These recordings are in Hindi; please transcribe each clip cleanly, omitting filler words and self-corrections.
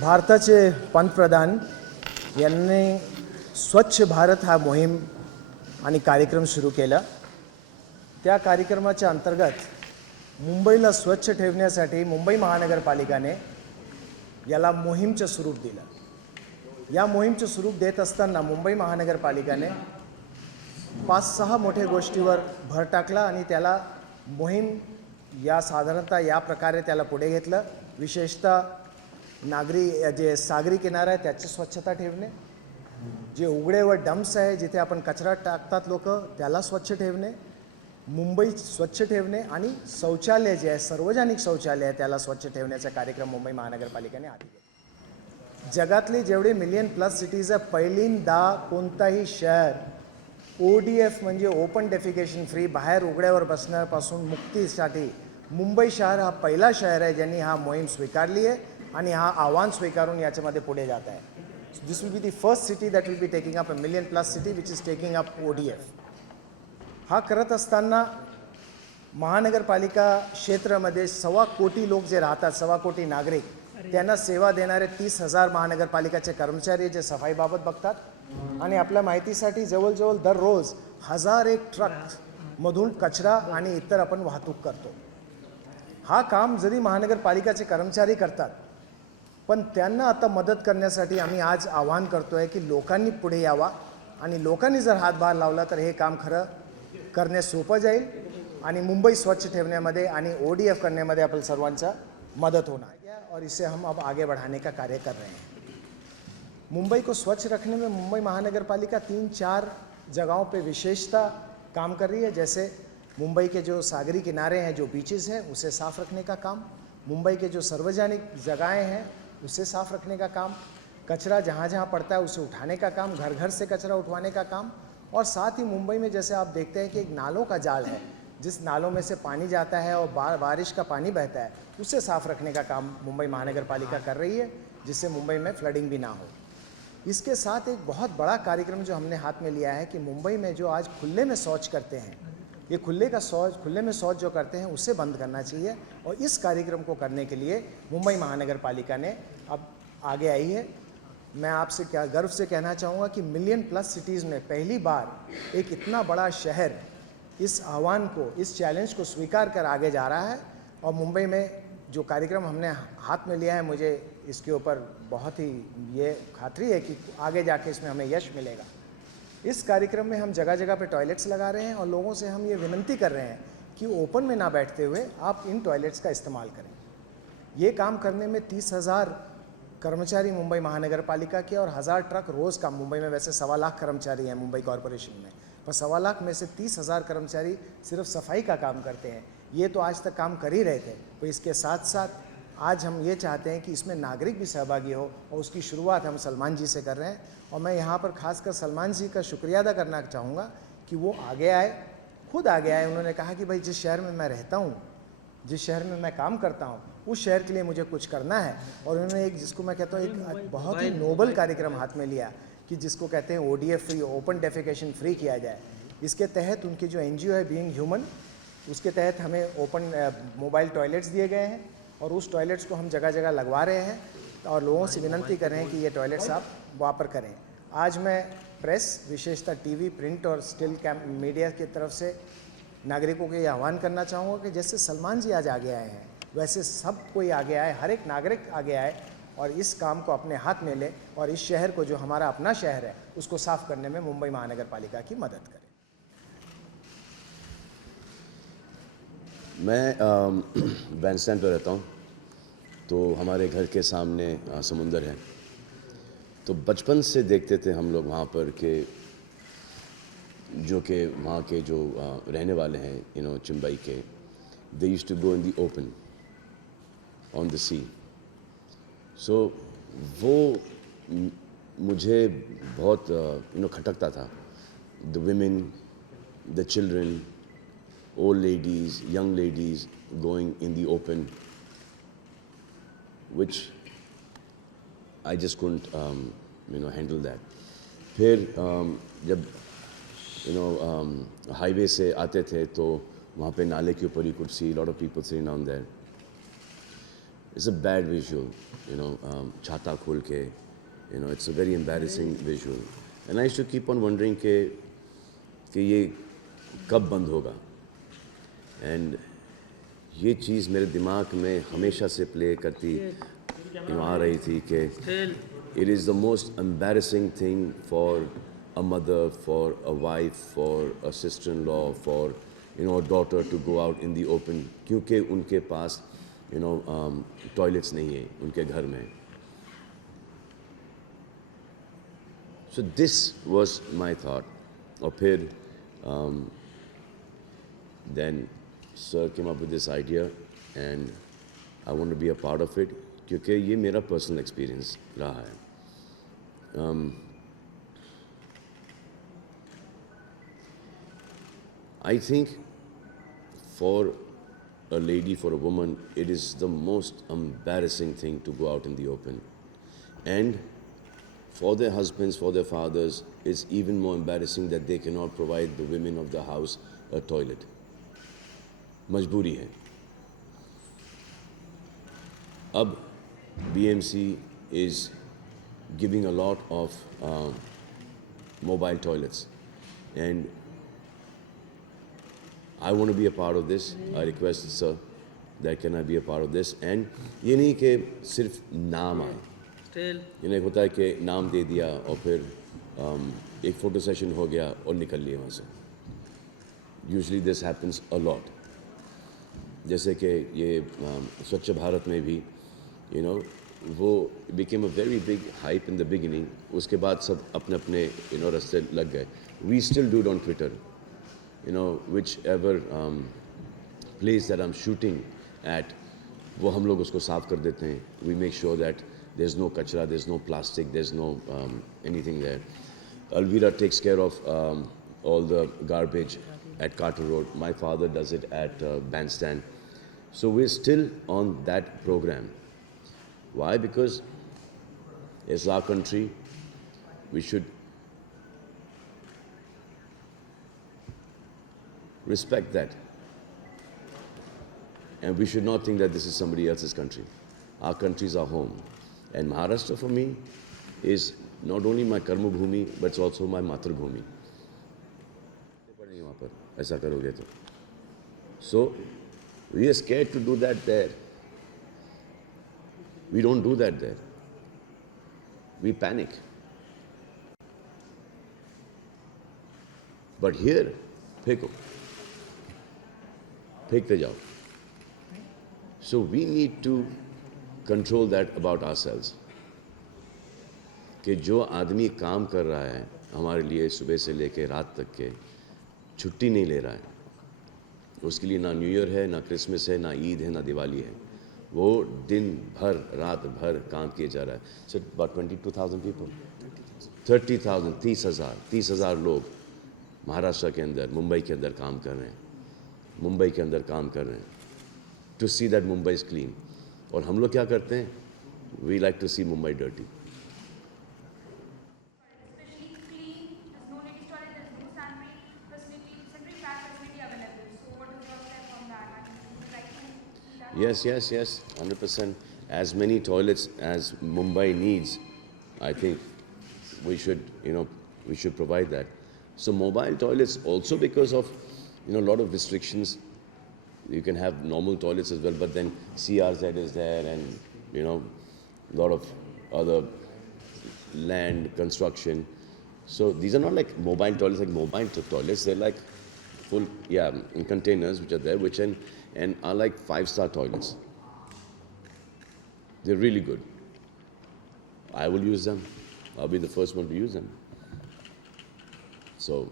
भारताचे पंतप्रधान यांनी स्वच्छ भारत हा मोहीम आणि कार्यक्रम सुरू केला। त्या कार्यक्रमाच्या अंतर्गत मुंबईला स्वच्छ ठेवण्यासाठी मुंबई महानगरपालिकेने याला मोहीमचं स्वरूप दिलं। या मोहीमचं स्वरूप देत असताना मुंबई महानगरपालिकेने 5-6 मोठ्या गोष्टीवर भर टाकला आणि त्याला मोहीम या साधारणतः या प्रकारे त्याला पुढे घेतलं। विशेषतः जे सागरी किनारा आहे त्याची स्वच्छता ठेवणे, जे उघडे व डम्प्स आहे जिथे आपण कचरा टाकतात लोक त्याला स्वच्छ ठेवणे, मुंबई स्वच्छ ठेवणे आणि शौचालय जे आहे सार्वजनिक शौचालय आहे त्याला स्वच्छ ठेवण्याचा कार्यक्रम मुंबई महानगरपालिकेने हाती घेतला। जगातले जेवढे मिलियन+ सिटीज आहे पहिल्यांदा कोणताही शहर ODF म्हणजे ओपन डेफिकेशन फ्री बाहेर उघड्यावर बसण्यापासून मुक्तीसाठी मुंबई शहर हा पहिला शहर आहे ज्यांनी हा मोहीम स्वीकारली आहे आणि हा आव्हान स्वीकारून याच्यामध्ये पुढे जात आहे। This will be the first city that will be taking up a million+ city which is taking up ODF। हा करत असताना महानगरपालिका क्षेत्रामध्ये 1.25 कोटी लोक जे राहतात, 1.25 कोटी नागरिक, त्यांना सेवा देणारे 30,000 महानगरपालिकाचे कर्मचारी जे सफाईबाबत बघतात आणि आपल्या माहितीसाठी जवळजवळ दररोज 1001 ट्रकमधून कचरा आणि इतर आपण वाहतूक करतो। हा काम जरी महानगरपालिकाचे कर्मचारी करतात पण त्यांना आता मदत करण्यासाठी आम्ही आज आवाहन करतोय की लोकांनी पुढे यावा आणि लोकांनी जर हातभार लावला तर हे काम खरं करणे सोपं जाईल आणि मुंबई स्वच्छ ठेवण्यामध्ये आणि ODF करण्यामध्ये आपण सर्वांचा मदत होणार और इसे हम अब आगे बढ़ाने का कार्य कर रहे हैं। मुंबई को स्वच्छ रखने में मुंबई महानगरपालिका 3-4 जगहों पे विशेषता काम कर रही है। जैसे मुंबई के जो सागरी किनारे हैं, जो बीचेस हैं, उसे साफ़ रखने का काम, मुंबई के जो सार्वजनिक जगहें हैं उसे साफ़ रखने का काम, कचरा जहाँ जहाँ पड़ता है उसे उठाने का काम, घर घर से कचरा उठवाने का काम, और साथ ही मुंबई में जैसे आप देखते हैं कि एक नालों का जाल है, जिस नालों में से पानी जाता है और बारिश का पानी बहता है उसे साफ़ रखने का काम मुंबई महानगरपालिका कर रही है, जिससे मुंबई में फ्लडिंग भी ना हो। इसके साथ एक बहुत बड़ा कार्यक्रम जो हमने हाथ में लिया है कि मुंबई में जो आज खुले में शौच करते हैं, ये खुले में शौच जो करते हैं उसे बंद करना चाहिए। और इस कार्यक्रम को करने के लिए मुंबई महानगरपालिका ने अब आगे आई है। मैं आपसे क्या गर्व से कहना चाहूँगा कि मिलियन+ सिटीज़ में पहली बार एक इतना बड़ा शहर इस आह्वान को, इस चैलेंज को स्वीकार कर आगे जा रहा है। और मुंबई में जो कार्यक्रम हमने हाथ में लिया है, मुझे इसके ऊपर बहुत ही ये खातरी है कि आगे जाके इसमें हमें यश मिलेगा। इस कार्यक्रम में हम जगह जगह पे टॉयलेट्स लगा रहे हैं और लोगों से हम ये विनती कर रहे हैं कि ओपन में ना बैठते हुए आप इन टॉयलेट्स का इस्तेमाल करें। ये काम करने में 30,000 कर्मचारी मुंबई महानगरपालिका के और 1000 ट्रक रोज़ का, मुंबई में वैसे 1.25 लाख कर्मचारी हैं मुंबई कॉरपोरेशन में, पर 1.25 लाख में से 30,000 कर्मचारी सिर्फ सफाई का काम करते हैं। ये तो आज तक काम कर ही रहे थे, तो इसके साथ साथ आज हम ये चाहते हैं कि इसमें नागरिक भी सहभागी हो और उसकी शुरुआत हम सलमान जी से कर रहे हैं। और मैं यहाँ पर खासकर सलमान जी का शुक्रिया अदा करना चाहूँगा कि वो आगे आए, खुद आगे आए। उन्होंने कहा कि भाई जिस शहर में मैं रहता हूँ, जिस शहर में मैं काम करता हूँ, उस शहर के लिए मुझे कुछ करना है। और उन्होंने एक, जिसको मैं कहता हूँ, एक बहुत ही नोबल कार्यक्रम हाथ में लिया कि जिसको कहते हैं ODF free, open defecation free किया जाए। इसके तहत उनकी जो NGO है बीइंग ह्यूमन, उसके तहत हमें ओपन मोबाइल टॉयलेट्स दिए गए हैं और उस टॉयलेट्स को हम जगह जगह लगवा रहे हैं और लोगों से विनती कर रहे हैं कि ये टॉयलेट्स आप वहाँ पर करें। आज मैं प्रेस, विशेषतः TV, प्रिंट और स्टिल मीडिया की तरफ से नागरिकों को ये आह्वान करना चाहूँगा कि जैसे सलमान जी आज आगे आए हैं वैसे सब कोई आगे आए, हर एक नागरिक आगे आए और इस काम को अपने हाथ में ले और इस शहर को, जो हमारा अपना शहर है, उसको साफ़ करने में मुंबई महानगरपालिका की मदद करें। मैं बैंडस्टैंड पर रहता हूँ, तो हमारे घर के सामने समुंदर है। तो बचपन से देखते थे हम लोग वहाँ पर कि जो कि वहाँ के जो रहने वाले हैं, चिंबई के, they used to go in the open on the sea. So वो मुझे बहुत खटकता था। The women, the children, old ladies, young ladies going in the open, which I just couldn't, handle that. फिर जब हाईवे से आते थे तो वहाँ पे नाले के ऊपर you could see a lot of people sitting down there. it's a bad visual, chhata khol ke, it's a very embarrassing visual. And I used to keep on wondering कि ये कब बंद होगा. And ये चीज़ मेरे दिमाग में हमेशा से प्ले करती आ रही थी कि it is the most embarrassing thing for a mother, for a wife, for a sister-in-law, for a daughter to go out in the open क्योंकि उनके पास टॉयलेट्स नहीं है उनके घर में. So this was my thought. और फिर then sir came up with this idea and I want to be a part of it क्योंकि ये मेरा personal experience रहा है. I think for a lady, for a woman, it is the most embarrassing thing to go out in the open. And for their husbands, for their fathers, it's even more embarrassing that they cannot provide the women of the house a toilet. मजबूरी है. अब BMC is giving a lot of mobile toilets and I want to be a part of this. I request sir that can I be a part of this. And ये नहीं कि सिर्फ नाम आए. ये होता है कि नाम दे दिया और फिर एक फोटो सेशन हो गया और निकल लिए वहाँ से. Usually this happens a lot. जैसे कि ये स्वच्छ भारत में भी वो became a very big hype in the beginning. उसके बाद सब अपने अपने रास्ते लग गए. We still do it on Twitter. Whichever place that I'm shooting at, वो हम लोग उसको साफ कर देते हैं. We make sure that there's no kachra, there's no plastic, there's no anything there. Alvira takes care of all the garbage at Carter Road. My father does it at Bandstand. So we're still on that program. Why? Because it's our country. We should respect that. And we should not think that this is somebody else's country. Our country is our home. And Maharashtra for me is not only my karma bhumi, but it's also my matrabhumi. ऐसा करोगे तो. So we are scared to do that there. We don't do that there. We panic. But here, फेंको. फेंकते जाओ. So we need to control that about ourselves. कि जो आदमी काम कर रहा है हमारे लिए सुबह से लेके रात तक के छुट्टी नहीं ले रहा है, उसके लिए ना न्यू ईयर है, ना क्रिसमस है, ना ईद है, ना दिवाली है. वो दिन भर रात भर काम किए जा रहा है. So about 22,000 people, 30,000, 30,000 लोग महाराष्ट्र के अंदर, मुंबई के अंदर काम कर रहे हैं. मुंबई के अंदर काम कर रहे हैं to see that Mumbai is clean. और हम लोग क्या करते हैं? We like to see Mumbai dirty. Yes, 100%. As many toilets as Mumbai needs, I think we should provide that. So mobile toilets also, because of a lot of restrictions. You can have normal toilets as well, but then CRZ is there and a lot of other land construction. So these are not like mobile toilets, they're like full, in containers which are there, and are like 5-star toilets. They're really good. I will use them. I'll be the first one to use them. So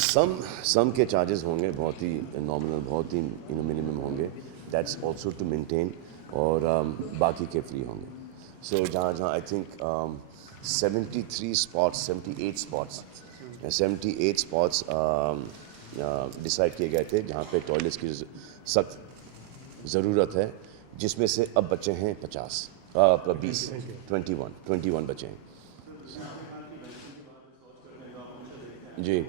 some के charges होंगे बहुत ही nominal, बहुत ही minimum होंगे. That's also to maintain. और बाकी के free होंगे. So जहाँ I think 78 spots decide किए गए थे जहाँ पे toilets की सख्त ज़रूरत है, जिसमें से अब बचे हैं 21 बचे हैं. जी,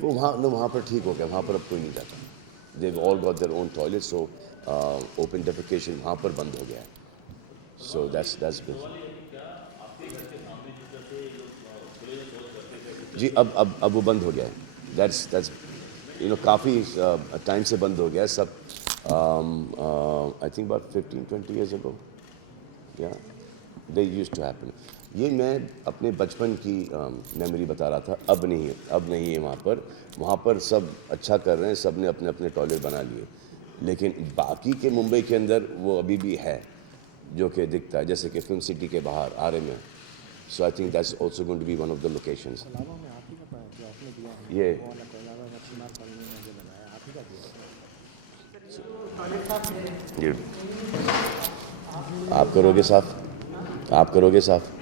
वो वहाँ पर ठीक हो गया, वहाँ पर अब कोई नहीं जाता. They've all got their own toilets, so open defecation वहाँ पर बंद हो गया है. So that's good. जी, अब वो बंद हो गया है. That's काफ़ी टाइम से बंद हो गया है सब. I think about 15-20 years ago. Yeah, they used to happen. ये मैं अपने बचपन की मेमोरी बता रहा था. अब नहीं है वहाँ पर सब अच्छा कर रहे हैं, सब ने अपने अपने टॉयलेट बना लिए. लेकिन बाकी के मुंबई के अंदर वो अभी भी है जो कि दिखता है, जैसे कि फिल्म सिटी के बाहर आरे में. So I think that's also going to be one of the locations. ये आप करोगे साफ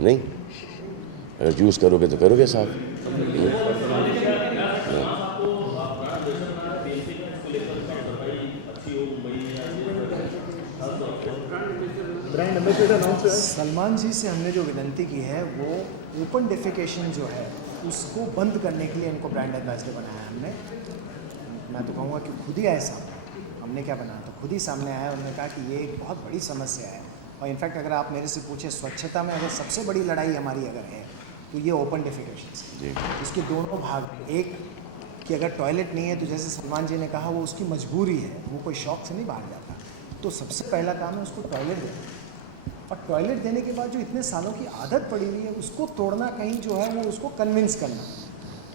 नहीं, अगर जूस करोगे तो करोगे साफ. सलमान जी से हमने जो विनती की है वो ओपन डेफिकेशन जो है उसको बंद करने के लिए इनको ब्रांड एम्बेसडर बनाया है हमने. मैं तो कहूँगा कि खुद ही आए सामने. हमने क्या बनाया तो खुद ही सामने आया. उन्होंने कहा कि ये एक बहुत बड़ी समस्या है और इनफैक्ट अगर आप मेरे से पूछे स्वच्छता में अगर सबसे बड़ी लड़ाई हमारी अगर है तो ये ओपन डेफिकेशन. इसके दोनों भाग, एक कि अगर टॉयलेट नहीं है तो जैसे सलमान जी ने कहा वो उसकी मजबूरी है, वो कोई शौक से नहीं बाहर जाता. तो सबसे पहला काम है उसको टॉयलेट देना. और टॉयलेट देने के बाद जो इतने सालों की आदत पड़ी हुई है उसको तोड़ना, कहीं जो है वो उसको कन्विंस करना,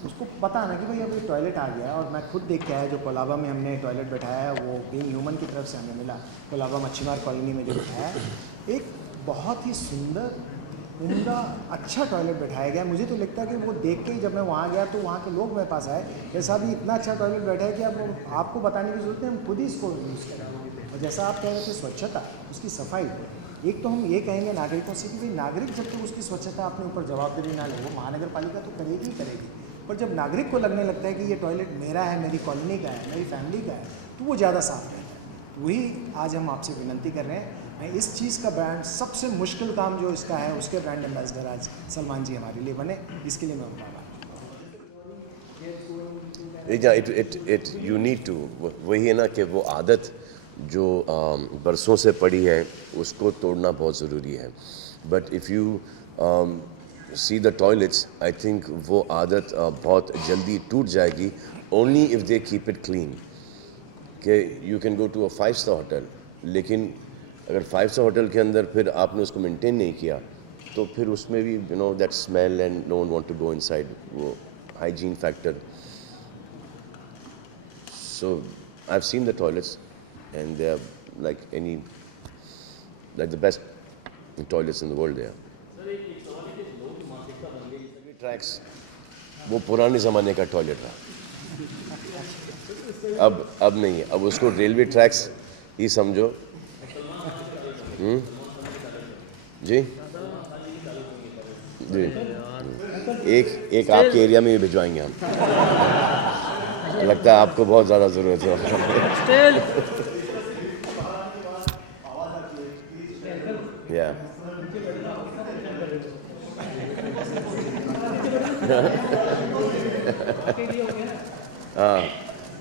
उसको बताना कि भाई अब ये टॉयलेट आ गया. और मैं खुद देख के आया जो कोलाबा में हमने टॉयलेट बैठाया है, वो बीइंग ह्यूमन की तरफ से हमें मिला. कोलाबा मच्छीमार कॉलोनी में जो बैठाया है, एक बहुत ही सुंदर, उम्दा, अच्छा टॉयलेट बैठाया गया. मुझे तो लगता है कि वो देख के ही जब मैं वहाँ गया तो वहाँ के लोग मेरे पास आए, जैसा भी इतना अच्छा टॉयलेट बैठा है कि अब आपको बताने की जरूरत नहीं, हम खुद ही इसको यूज़ करें. और जैसा आप कह रहे थे स्वच्छता, उसकी सफाई, एक तो हम ये कहेंगे नागरिकों से कि भाई नागरिक जब तक उसकी स्वच्छता अपने ऊपर जवाबदारी ना ले, वो महानगर पालिका तो करेगी ही करेगी. पर जब नागरिक को लगने लगता है कि ये टॉयलेट मेरा है, मेरी कॉलोनी का है, मेरी फैमिली का है, तो वो ज़्यादा साफ रहता है. तो वही आज हम आपसे विनती कर रहे हैं. मैं इस चीज़ का ब्रांड, सबसे मुश्किल काम जो इसका है उसके ब्रांड एम्बेसडर आज सलमान जी हमारे लिए बने. इसके लिए मैं उनका आभार. यू नीड टू, वही है ना कि वो आदत जो बरसों से पड़ी है उसको तोड़ना बहुत ज़रूरी है. But if you see the toilets, I think वो आदत बहुत जल्दी टूट जाएगी only if they keep it clean. कि you can go to a 5-star hotel, लेकिन अगर 5-star होटल के अंदर फिर आपने उसको मेंटेन नहीं किया तो फिर उसमें भी that smell and no one want to go inside, वो hygiene factor. So I have seen the toilets and they are like the best toilets in the world there. Tracks वो पुराने ज़माने का टॉयलेट था, अब नहीं है. अब उसको रेलवे ट्रैक्स ही समझो. जी जी, एक आपके एरिया में भी भिजवाएंगे हम. लगता है आपको बहुत ज़्यादा ज़रूरत है. Yeah. हाँ,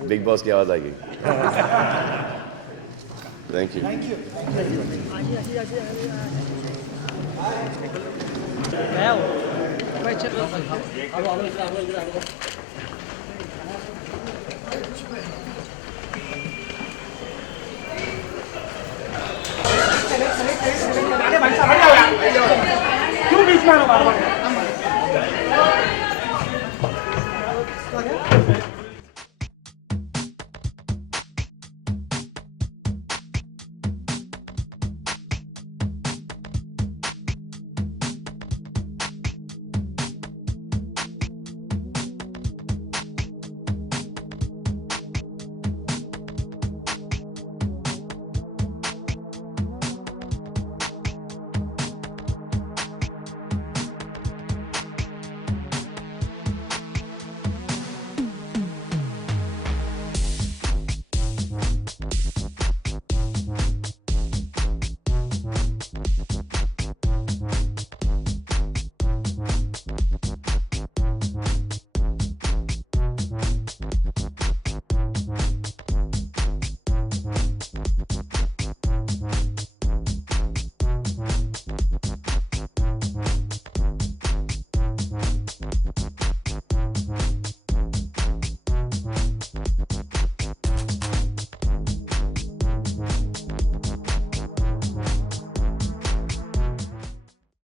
बिग बॉस की आवाज़ आएगी. Thank you. Thank you. क्यों बीच में आ रहा बार बार?